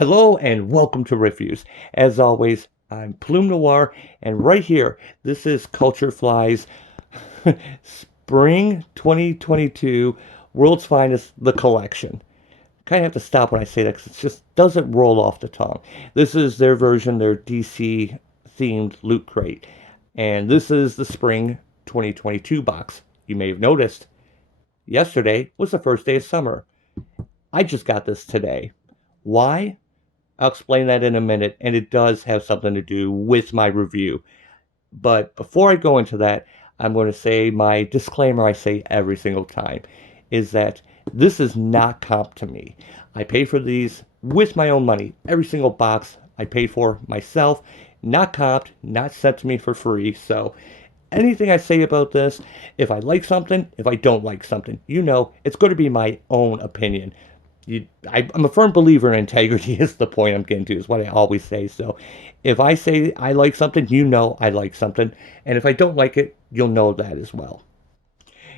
Hello and welcome to Reviews. As always, I'm Plume Noir, and right here, this is Culture Fly's Spring 2022 World's Finest, the collection. Kind of have to stop when I say that because it just doesn't roll off the tongue. This is their version, their DC themed loot crate. And this is the Spring 2022 box. You may have noticed yesterday was the first day of summer. I just got this today. Why? I'll explain that in a minute, and it does have something to do with my review. But before I go into that, I'm going to say my disclaimer I say every single time is that this is not comp to me. I pay for these with my own money. Every single box I paid for myself, not comped, not sent to me for free. So anything I say about this, if I like something, if I don't like something, it's going to be my own opinion. I'm a firm believer in integrity is the point I'm getting to, is what I always say. So if I say I like something, I like something. And if I don't like it, you'll know that as well.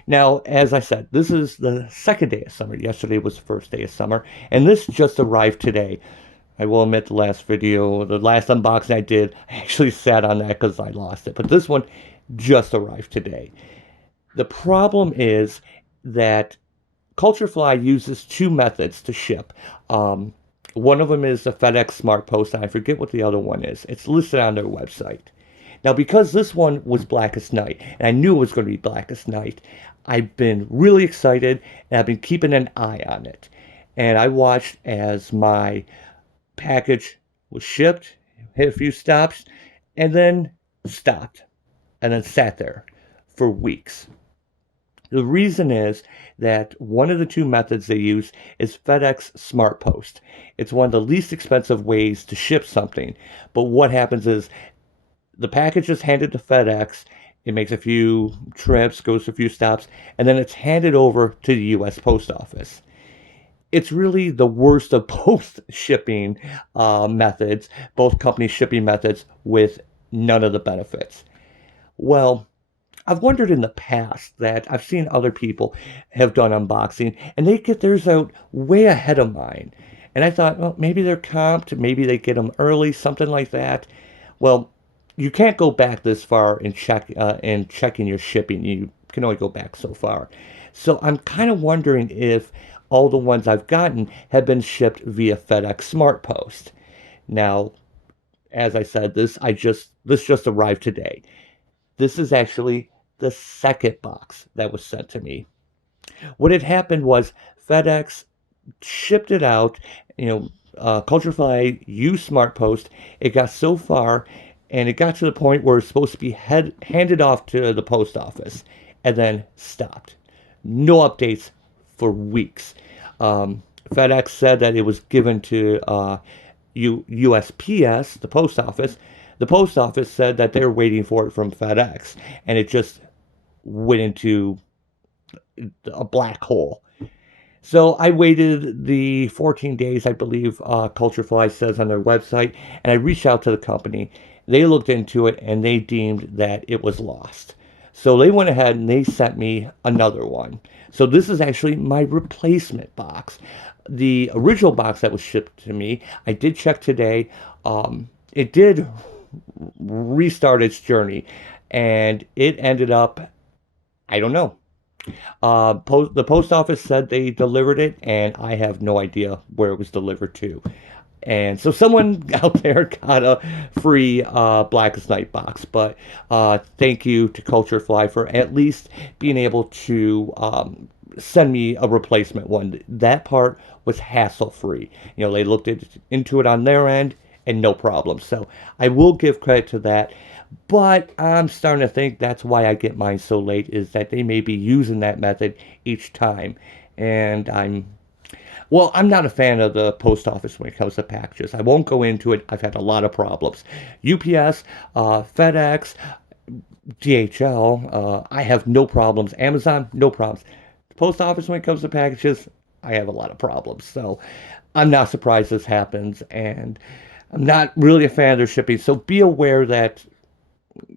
Now, as I said, this is the second day of summer. Yesterday was the first day of summer, and this just arrived today. I will admit the last unboxing I did, I actually sat on that because I lost it. But this one just arrived today. The problem is that Culture Fly uses two methods to ship. One of them is the FedEx Smart Post, and I forget what the other one is. It's listed on their website. Now, because this one was Blackest Night, and I knew it was going to be Blackest Night, I've been really excited, and I've been keeping an eye on it. And I watched as my package was shipped, hit a few stops, and then stopped, and then sat there for weeks. The reason is that one of the two methods they use is FedEx Smart Post. It's one of the least expensive ways to ship something. But what happens is the package is handed to FedEx, it makes a few trips, goes to a few stops, and then it's handed over to the U.S. Post Office. It's really the worst of both shipping methods, both company shipping methods, with none of the benefits. Well, I've wondered in the past that I've seen other people have done unboxing and they get theirs out way ahead of mine. And I thought, well, maybe they're comped, maybe they get them early, something like that. Well, you can't go back this far and checking your shipping. You can only go back so far. So I'm kind of wondering if all the ones I've gotten have been shipped via FedEx Smart Post. Now, as I said, this just arrived today. This is actually the second box that was sent to me. What had happened was FedEx shipped it out, Culture Fly used Smart Post. It got so far, and it got to the point where it's supposed to be handed off to the post office, and then stopped. No updates for weeks. FedEx said that it was given to USPS, the post office. The post office said that they're waiting for it from FedEx, and it just went into a black hole. So I waited the 14 days, I believe Culture Fly says on their website, and I reached out to the company. They looked into it, and they deemed that it was lost. So they went ahead and they sent me another one. So this is actually my replacement box. The original box that was shipped to me, I did check today. It did restart its journey, and it ended up, I don't know. The post office said they delivered it, and I have no idea where it was delivered to. And so someone out there got a free Blackest Night box. But thank you to Culture Fly for at least being able to send me a replacement one. That part was hassle-free. They looked into it on their end, and no problem. So I will give credit to that. But I'm starting to think that's why I get mine so late, is that they may be using that method each time. And I'm not a fan of the post office when it comes to packages. I won't go into it. I've had a lot of problems. UPS, FedEx, DHL, I have no problems. Amazon, no problems. The post office when it comes to packages, I have a lot of problems. So I'm not surprised this happens, and I'm not really a fan of their shipping. So be aware that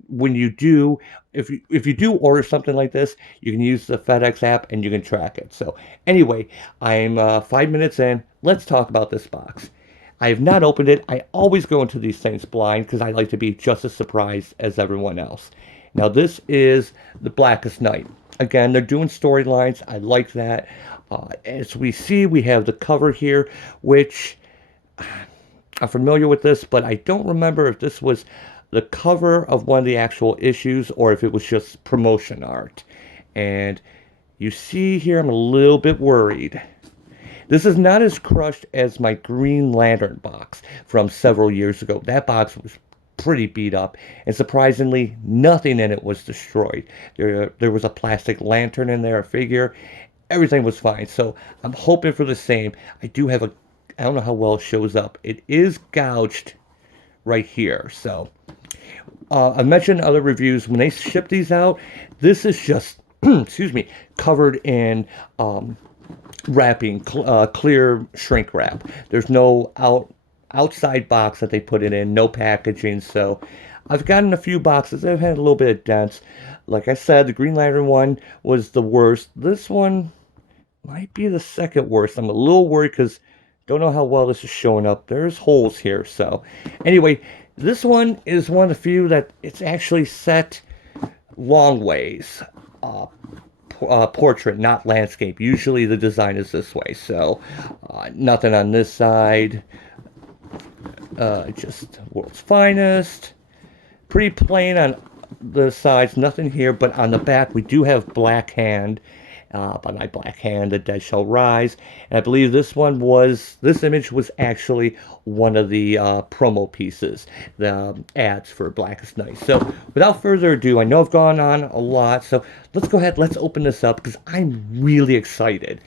when you do, if you do order something like this, you can use the FedEx app and you can track it. So anyway, I'm 5 minutes in. Let's talk about this box. I have not opened it. I always go into these things blind because I like to be just as surprised as everyone else. Now, this is the Blackest Night. Again, they're doing storylines. I like that. As we see, we have the cover here, which I'm familiar with this, but I don't remember if this was the cover of one of the actual issues or if it was just promotion art. And you see here, I'm a little bit worried. This is not as crushed as my Green Lantern box from several years ago. That box was pretty beat up, and surprisingly, nothing in it was destroyed. There was a plastic lantern in there, a figure. Everything was fine. So I'm hoping for the same. I don't know how well it shows up. It is gouged right here. So I mentioned other reviews when they ship these out. This is just, excuse me, covered in wrapping, clear shrink wrap. There's no outside box that they put it in, no packaging. So I've gotten a few boxes that have had a little bit of dents. Like I said, the Green Lantern one was the worst. This one might be the second worst. I'm a little worried because don't know how well this is showing up. There's holes here. So anyway, this one is one of the few that it's actually set long ways. Portrait, not landscape. Usually the design is this way. So nothing on this side. Just World's Finest. Pretty plain on the sides, nothing here, but on the back we do have Black Hand. By my Black Hand, the Dead Shall Rise. And I believe this image was actually one of the promo pieces, the ads for Blackest Night. So without further ado, I know I've gone on a lot, so let's go ahead, let's open this up because I'm really excited.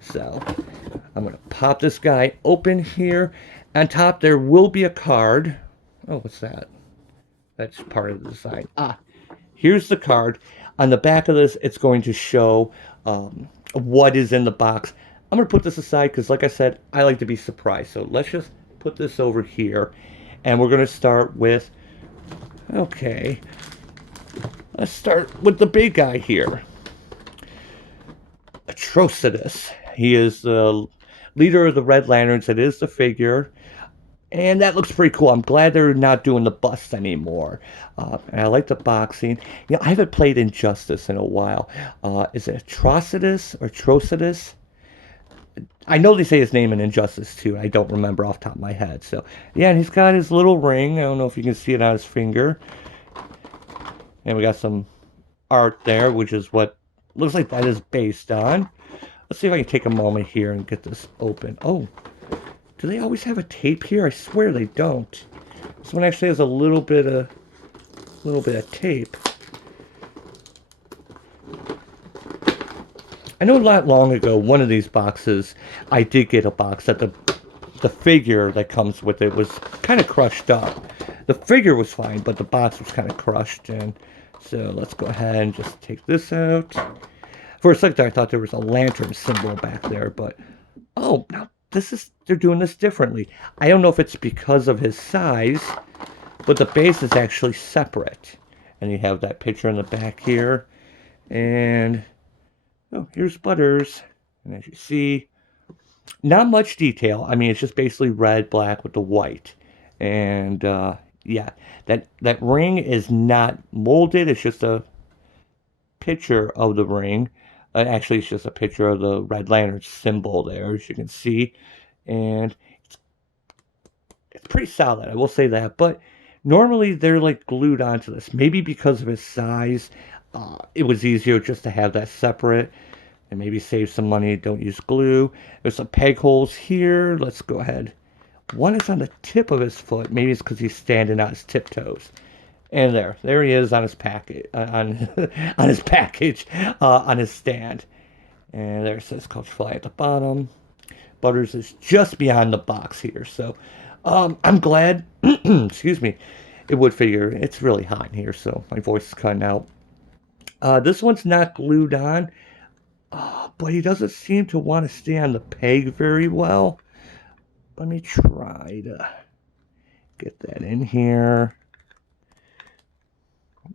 So I'm going to pop this guy open here. On top there will be a card. Oh, what's that? That's part of the design. Here's the card. On the back of this, it's going to show what is in the box. I'm going to put this aside because, like I said, I like to be surprised. So let's just put this over here. And we're going to start with, okay, let's start with the big guy here. Atrocitus. He is the leader of the Red Lanterns. It is the figure. And that looks pretty cool. I'm glad they're not doing the bust anymore. And I like the boxing. You know, I haven't played Injustice in a while. Is it Atrocitus or Atrocitus? I know they say his name in Injustice too. I don't remember off the top of my head. So, yeah, and he's got his little ring. I don't know if you can see it on his finger. And we got some art there, which is what looks like that is based on. Let's see if I can take a moment here and get this open. Oh. Do they always have a tape here? I swear they don't. This one actually has a little bit of tape. I know not long ago, one of these boxes, I did get a box that the figure that comes with it was kind of crushed up. The figure was fine, but the box was kind of crushed. And so let's go ahead and just take this out. For a second, I thought there was a lantern symbol back there, but oh, now. They're doing this differently. I don't know if it's because of his size, but the base is actually separate. And you have that picture in the back here. And, oh, here's Butters. And as you see, not much detail. I mean, it's just basically red, black with the white. And, yeah, that ring is not molded. It's just a picture of the ring. Actually, it's just a picture of the Red Lantern symbol there, as you can see. And it's pretty solid, I will say that. But normally, they're like glued onto this. Maybe because of his size, it was easier just to have that separate. And maybe save some money, don't use glue. There's some peg holes here. Let's go ahead. One is on the tip of his foot. Maybe it's because he's standing on his tiptoes. And there he is on his package, on his package, on his stand. And there it says Coach Fly at the bottom. Butters is just beyond the box here. So I'm glad, excuse me, it would figure it's really hot in here, so my voice is cutting out. This one's not glued on, but he doesn't seem to want to stay on the peg very well. Let me try to get that in here.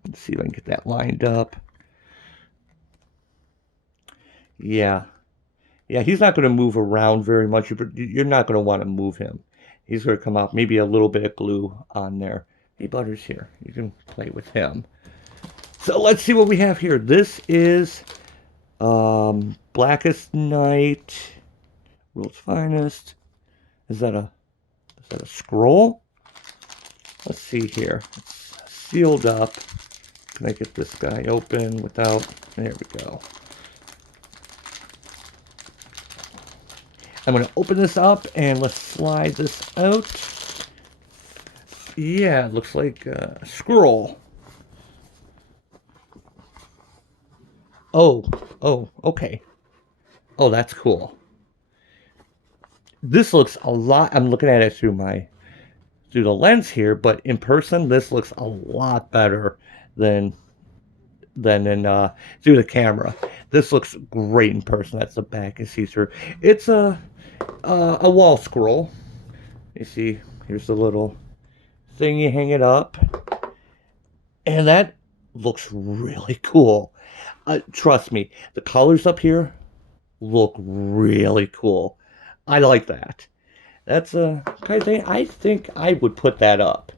Let's see if I can get that lined up. Yeah, he's not going to move around very much. You're not going to want to move him. He's going to come out. Maybe a little bit of glue on there. Hey, Butter's here. You can play with him. So let's see what we have here. This is Blackest Night, World's Finest. Is that a scroll? Let's see here. It's sealed up. Can I get this guy open without... There we go. I'm going to open this up and let's slide this out. Yeah, it looks like a scroll. Oh, okay. Oh, that's cool. This looks a lot... I'm looking at it through the lens here, but in person, this looks a lot better than through the camera. This looks great in person. That's the back and see through. It's a wall scroll. You see, here's the little thing you hang it up, and that looks really cool. Trust me, the colors up here look really cool. I like that. That's a kind of thing. I think I would put that up.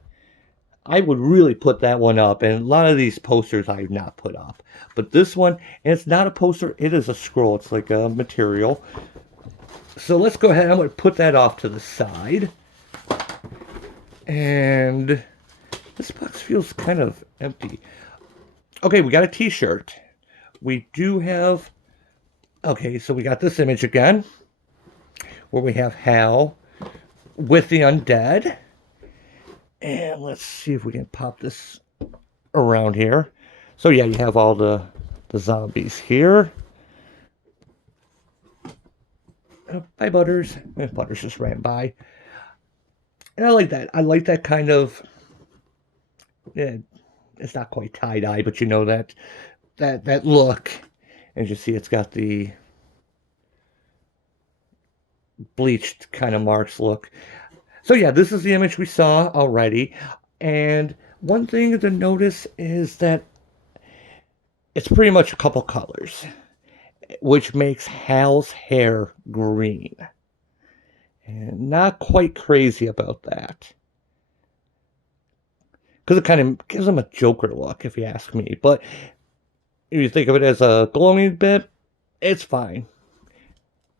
I would really put that one up, and a lot of these posters I've not put up. But this one, and it's not a poster, it is a scroll. It's like a material. So let's go ahead, I'm going to put that off to the side. And this box feels kind of empty. Okay, we got a t-shirt. We do have, okay, so we got this image again, where we have Hal with the undead. And let's see if we can pop this around here. So yeah, you have all the zombies here. Bye, Butters. Butters just ran by. And I like that. I like that kind of... Yeah, it's not quite tie-dye, but you know that look. As you see, it's got the bleached kind of marks look. So yeah, this is the image we saw already. And one thing to notice is that it's pretty much a couple colors, which makes Hal's hair green. And not quite crazy about that, because it kind of gives him a Joker look, if you ask me. But if you think of it as a glowing bit, it's fine.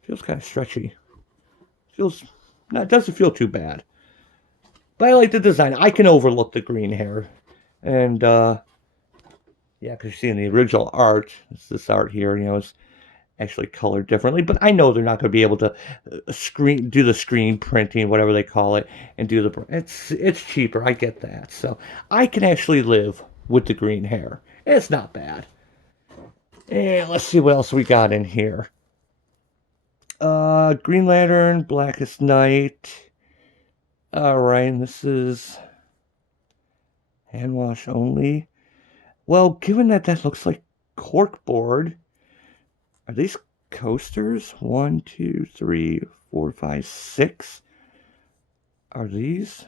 Feels kind of stretchy. Feels... No, it doesn't feel too bad. But I like the design. I can overlook the green hair. And, yeah, because you see in the original art, it's this art here, you know, it's actually colored differently. But I know they're not going to be able to do the screen printing, whatever they call it, and do the... It's cheaper, I get that. So I can actually live with the green hair. It's not bad. And let's see what else we got in here. Green Lantern, Blackest Night. Alright, and this is hand wash only. Well, given that looks like corkboard, are these coasters? 1, 2, 3, 4, 5, 6. Are these?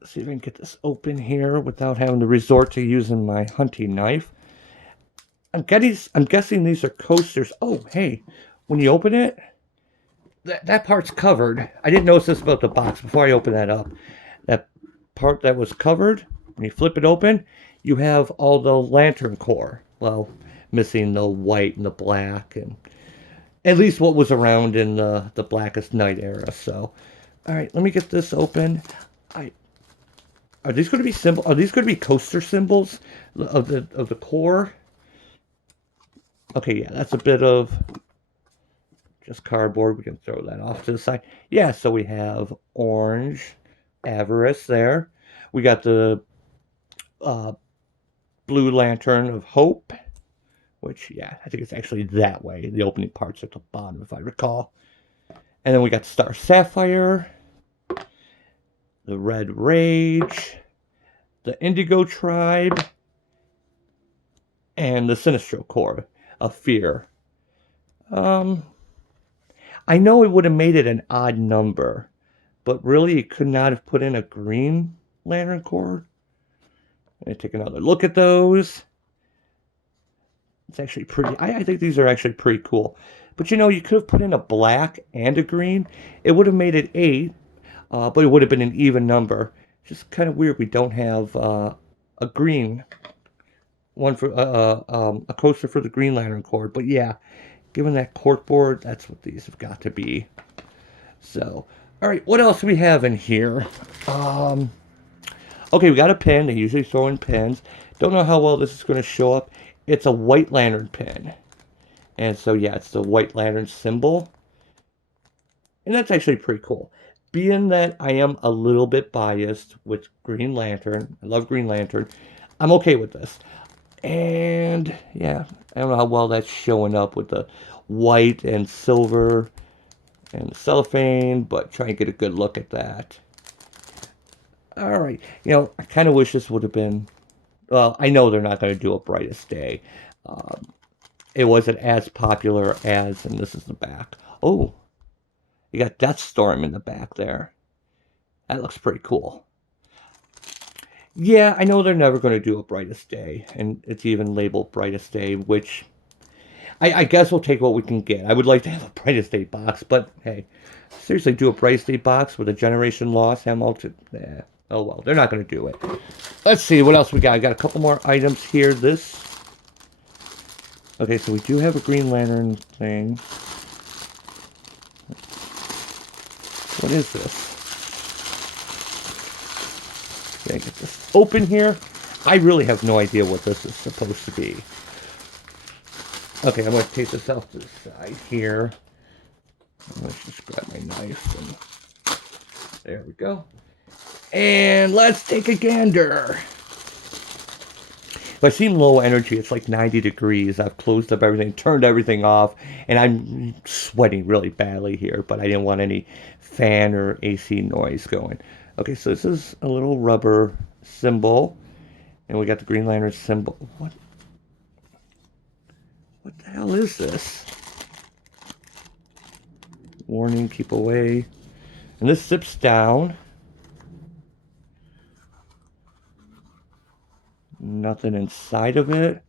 Let's see if I can get this open here without having to resort to using my hunting knife. I'm guessing these are coasters. Oh, hey, when you open it, that part's covered. I didn't notice this about the box before I opened that up. That part that was covered, when you flip it open, you have all the lantern core. Well, missing the white and the black, and at least what was around in the Blackest Night era. So, all right, let me get this open. Are these going to be symbol? Are these going to be coaster symbols of the core? Okay, yeah, that's a bit of just cardboard. We can throw that off to the side. Yeah, so we have orange, avarice there. We got the blue lantern of hope, which, yeah, I think it's actually that way. The opening part's at the bottom, if I recall. And then we got Star Sapphire, the Red Rage, the Indigo Tribe, and the Sinestro Core of Fear. I know it would have made it an odd number, but really it could not have put in a Green Lantern Core. Let me take another look at those. It's actually pretty... I think these are actually pretty cool. But you know, you could have put in a black and a green. It would have made it 8, but it would have been an even number. Just kind of weird we don't have a green one for a coaster for the Green Lantern cord. But yeah, given that cork board, that's what these have got to be. So, all right, what else do we have in here? Um, okay, we got a pin. They usually throw in pins. Don't know how well this is going to show up. It's a White Lantern pin. And so, yeah, it's the White Lantern symbol. And that's actually pretty cool. Being that I am a little bit biased with Green Lantern, I love Green Lantern, I'm okay with this. And yeah, I don't know how well that's showing up with the white and silver and the cellophane, but try and get a good look at that. All right, you know, I kind of wish this would have been. Well, I know they're not going to do a Brightest Day. Um, it wasn't as popular as, and this is the back. Oh, you got Deathstorm in the back there. That looks pretty cool. Yeah, I know they're never going to do a Brightest Day, and it's even labeled Brightest Day, which I guess we'll take what we can get. I would like to have a Brightest Day box, but hey, seriously, do a Brightest Day box with a Generation Loss Hamilton? Oh well, they're not going to do it. Let's see what else we got. I got a couple more items here. This. Okay, so we do have a Green Lantern thing. What is this? Can I get this open here? I really have no idea what this is supposed to be. Okay, I'm going to take this off to the side here. Let's just grab my knife and there we go. And let's take a gander. If I seem low energy, it's like 90 degrees. I've closed up everything, turned everything off, and I'm sweating really badly here, but I didn't want any fan or AC noise going. Okay, so this is a little rubber symbol, and we got the Green Lantern symbol. What the hell is this? Warning, keep away. And this zips down. Nothing inside of it.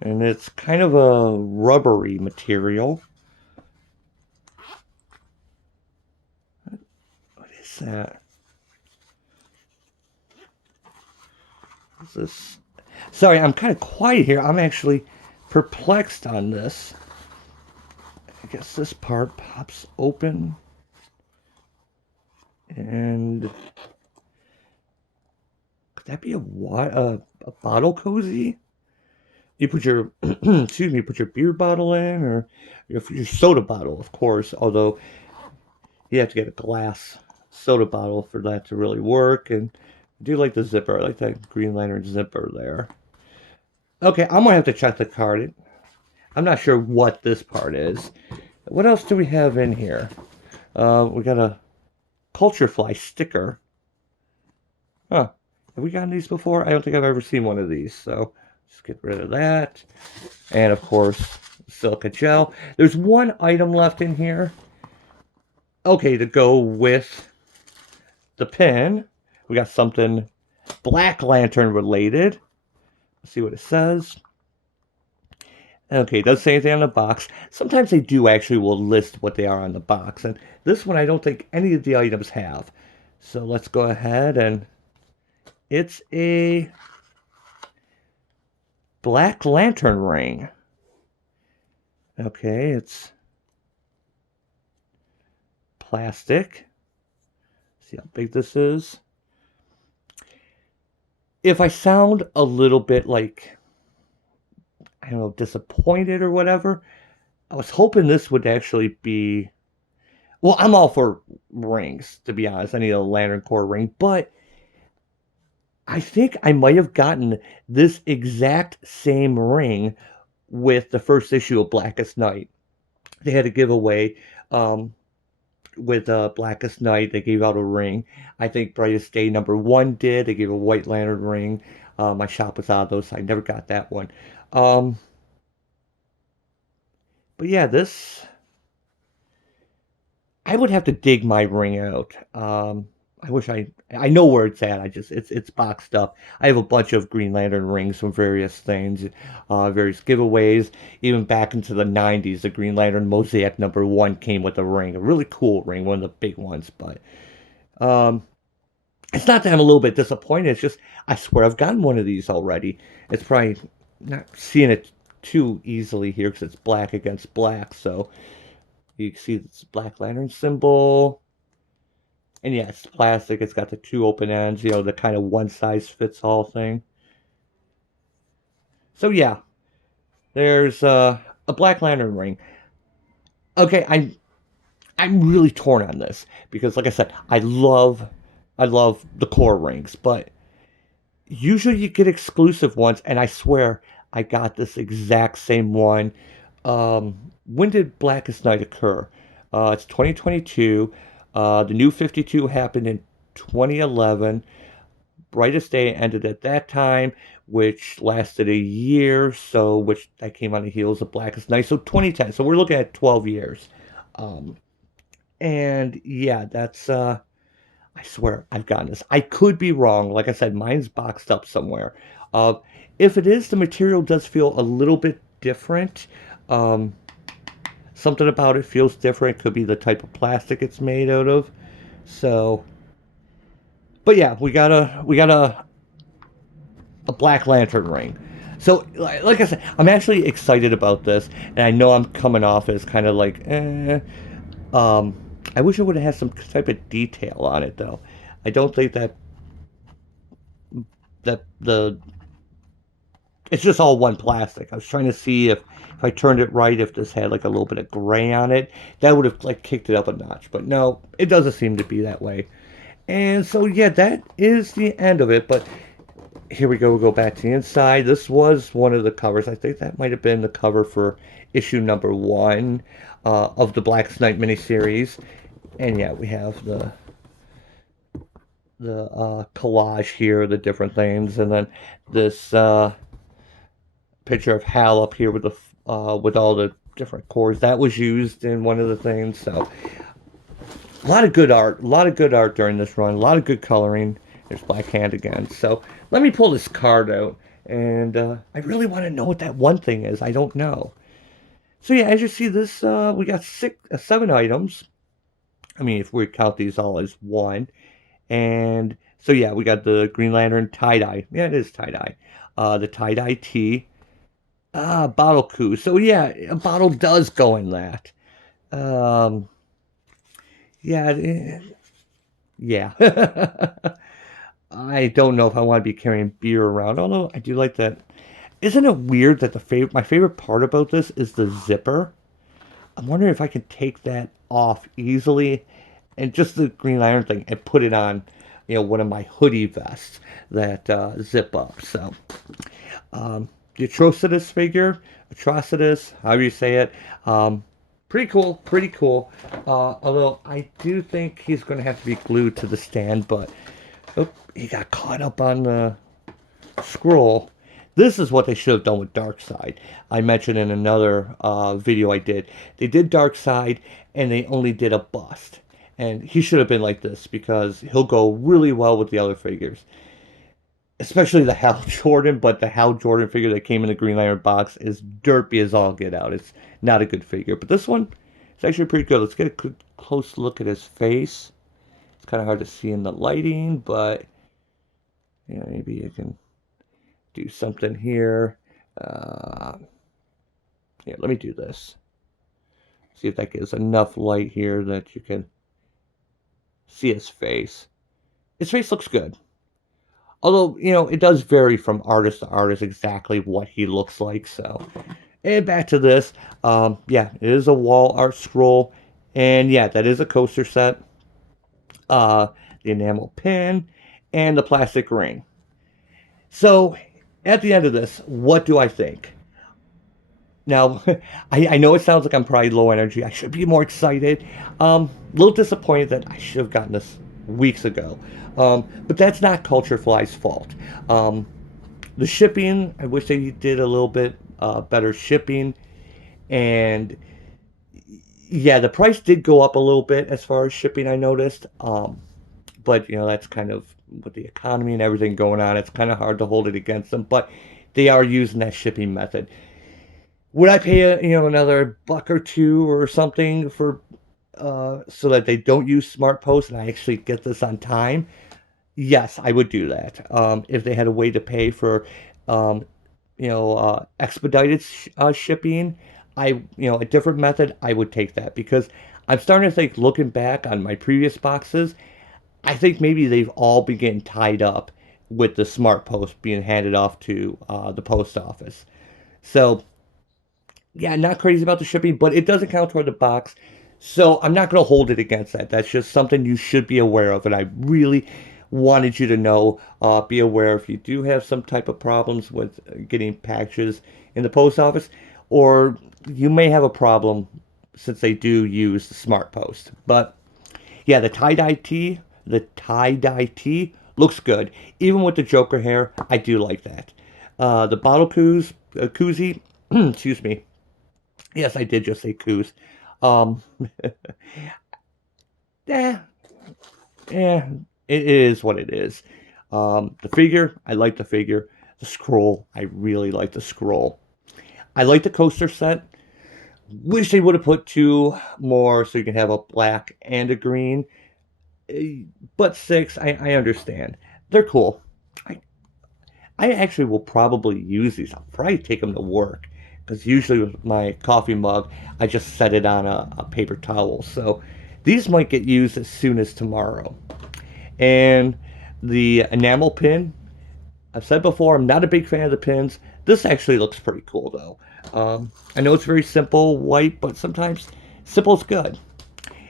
And it's kind of a rubbery material. What is that? What's this? Sorry, I'm kind of quiet here. I'm actually perplexed on this. I guess this part pops open. And could that be a bottle cozy? You put your excuse me, put your beer bottle in, or your soda bottle, of course. Although you have to get a glass soda bottle for that to really work. And I do like the zipper. I like that Green Lantern zipper there. Okay, I'm gonna have to check the card. I'm not sure what this part is. What else do we have in here? We got a Culture Fly sticker. Huh. Have we gotten these before? I don't think I've ever seen one of these, so just get rid of that. And of course, silica gel. There's one item left in here. Okay, to go with the pen, we got something Black Lantern related. Let's see what it says. Okay, it doesn't say anything on the box. Sometimes they do actually will list what they are on the box. And this one I don't think any of the items have. So let's go ahead and it's a Black Lantern ring. Okay, it's plastic. See how big this is. If I sound a little bit like, I don't know, disappointed or whatever, I was hoping this would actually be, well, I'm all for rings, to be honest. I need a Lantern Core ring, but I think I might have gotten this exact same ring with the first issue of Blackest Night. They had a giveaway with Blackest Night. They gave out a ring. I think Brightest Day #1 did. They gave a White Lantern ring. My shop was out of those, so I never got that one. But yeah, this, I would have to dig my ring out. I wish I know where it's at. It's boxed up. I have a bunch of Green Lantern rings from various things, various giveaways. Even back into the '90s, the Green Lantern Mosaic #1 came with a ring, a really cool ring, one of the big ones. But um, it's not that I'm a little bit disappointed. It's just I swear I've gotten one of these already. It's probably not seeing it too easily here because it's black against black. So you can see this Black Lantern symbol. And yeah, it's plastic. It's got the two open ends, the kind of one size fits all thing. So yeah, there's a Black Lantern ring. Okay, I'm really torn on this because, like I said, I love the core rings, but usually you get exclusive ones, and I swear I got this exact same one. When did Blackest Night occur? It's 2022. The new 52 happened in 2011. Brightest Day ended at that time, which lasted a year, so which that came on the heels of Blackest Night, so 2010. So we're looking at 12 years. Um, and yeah, that's I swear I've gotten this. I could be wrong. Like I said, mine's boxed up somewhere. Uh, if it is, the material does feel a little bit different. Um, Something about it feels different. Could be the type of plastic it's made out of. So, but yeah, we got a Black Lantern ring. So, like I said, I'm actually excited about this, and I know I'm coming off as kind of like, Um, I wish it would have had some type of detail on it, though. I don't think that the it's just all one plastic. I was trying to see if I turned it right, if this had like a little bit of gray on it, that would have like kicked it up a notch. But no, it doesn't seem to be that way. And so yeah, that is the end of it. But here we go. We go back to the inside. This was one of the covers. I think that might have been the cover for issue #1 of the Blackest Night miniseries. And yeah, we have the collage here, the different things, and then this picture of Hal up here with the with all the different cores that was used in one of the things. So a lot of good art, a lot of good art during this run, a lot of good coloring. There's Black Hand again. So let me pull this card out, and I really want to know what that one thing is. I don't know. So yeah, as you see, this we got 7 items. I mean, if we count these all as one, and so yeah, we got the Green Lantern tie dye. Yeah, it is tie dye. The tie dye tee. Bottle coup. So yeah, a bottle does go in that. Um, yeah, yeah. I don't know if I want to be carrying beer around, although I do like that. Isn't it weird that my favorite part about this is the zipper? I'm wondering if I can take that off easily and just the Green Lantern thing and put it on, one of my hoodie vests that zip up. So, the Atrocitus figure, Atrocitus, however you say it, pretty cool, pretty cool. Although I do think he's going to have to be glued to the stand, but oh, he got caught up on the scroll. This is what they should have done with Darkseid. I mentioned in another video I did. They did Darkseid, and they only did a bust. And he should have been like this, because he'll go really well with the other figures. Especially the Hal Jordan, but the Hal Jordan figure that came in the Green Lantern box is derpy as all get out. It's not a good figure. But this one is actually pretty good. Let's get a good, close look at his face. It's kind of hard to see in the lighting, but maybe you can do something here. Yeah, let me do this. See if that gives enough light here that you can see his face. His face looks good. Although, it does vary from artist to artist exactly what he looks like. So, and back to this. Yeah, it is a wall art scroll. And yeah, that is a coaster set. The enamel pin and the plastic ring. So, at the end of this, what do I think? Now, I know it sounds like I'm probably low energy. I should be more excited. A little disappointed that I should have gotten this weeks ago. But that's not Culture Fly's fault. The shipping, I wish they did a little bit better shipping. And yeah, the price did go up a little bit as far as shipping, I noticed. But that's kind of with the economy and everything going on. It's kind of hard to hold it against them. But they are using that shipping method. Would I pay another buck or two or something for so that they don't use Smart Post and I actually get this on time? Yes, I would do that. If they had a way to pay for, um, expedited shipping, a different method, I would take that because I'm starting to think, looking back on my previous boxes, I think maybe they've all been getting tied up with the Smart Post being handed off to the post office. So, yeah, not crazy about the shipping, but it doesn't count toward the box. So I'm not going to hold it against that. That's just something you should be aware of. And I really wanted you to know, be aware if you do have some type of problems with getting packages in the post office, or you may have a problem since they do use the Smart Post. But yeah, the tie-dye tee looks good. Even with the Joker hair, I do like that. The bottle koozie, excuse me. Yes, I did just say coos. Um, yeah, yeah, it is what it is. The figure, I like the figure. The scroll, I really like the scroll. I like the coaster set. Wish they would have put two more so you can have a black and a green. But six, I understand. They're cool. I, I actually will probably use these. I'll probably take them to work because usually with my coffee mug, I just set it on a paper towel. So these might get used as soon as tomorrow. And the enamel pin, I've said before, I'm not a big fan of the pins. This actually looks pretty cool though. I know it's very simple, white, but sometimes simple's good.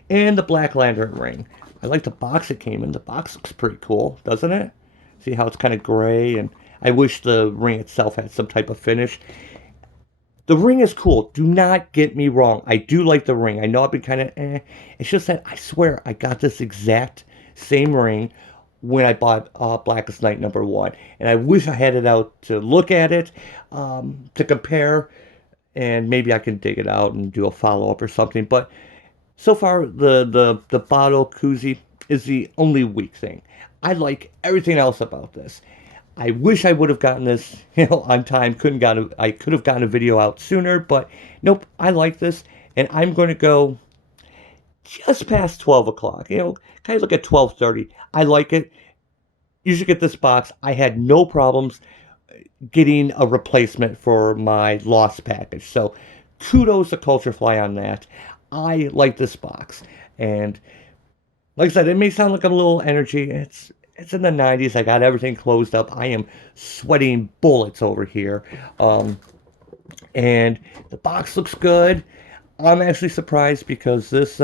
And the Black Lantern ring. I like the box it came in. The box looks pretty cool, doesn't it? See how it's kind of gray, and I wish the ring itself had some type of finish. The ring is cool. Do not get me wrong. I do like the ring. I know I've been kind of It's just that I swear I got this exact same ring when I bought Blackest Night #1. And I wish I had it out to look at it, to compare, and maybe I can dig it out and do a follow-up or something. But so far, the bottle koozie is the only weak thing. I like everything else about this. I wish I would have gotten this, on time. I could have gotten a video out sooner, but nope. I like this, and I'm going to go just past 12 o'clock. Kind of look at 12:30. I like it. You should get this box. I had no problems getting a replacement for my lost package. So kudos to Culturefly on that. I like this box. And like I said, it may sound like I'm a little energy. It's in the 90s. I got everything closed up. I am sweating bullets over here. And the box looks good. I'm actually surprised because this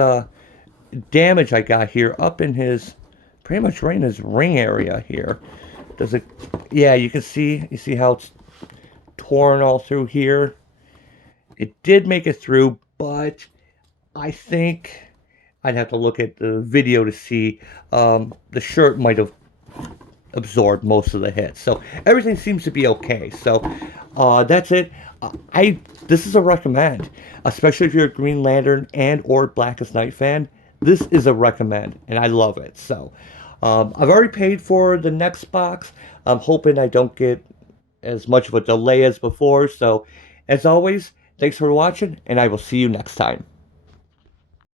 damage I got here up in his, pretty much right in his ring area here. Does it, yeah, you see how it's torn all through here. It did make it through, but I think I'd have to look at the video to see. The shirt might have absorbed most of the hits, so everything seems to be okay. So that's it. I This is a recommend, especially if you're a Green Lantern and or Blackest Night fan. This is a recommend, and I love it. So I've already paid for the next box. I'm hoping I don't get as much of a delay as before. So as always, thanks for watching, and I will see you next time.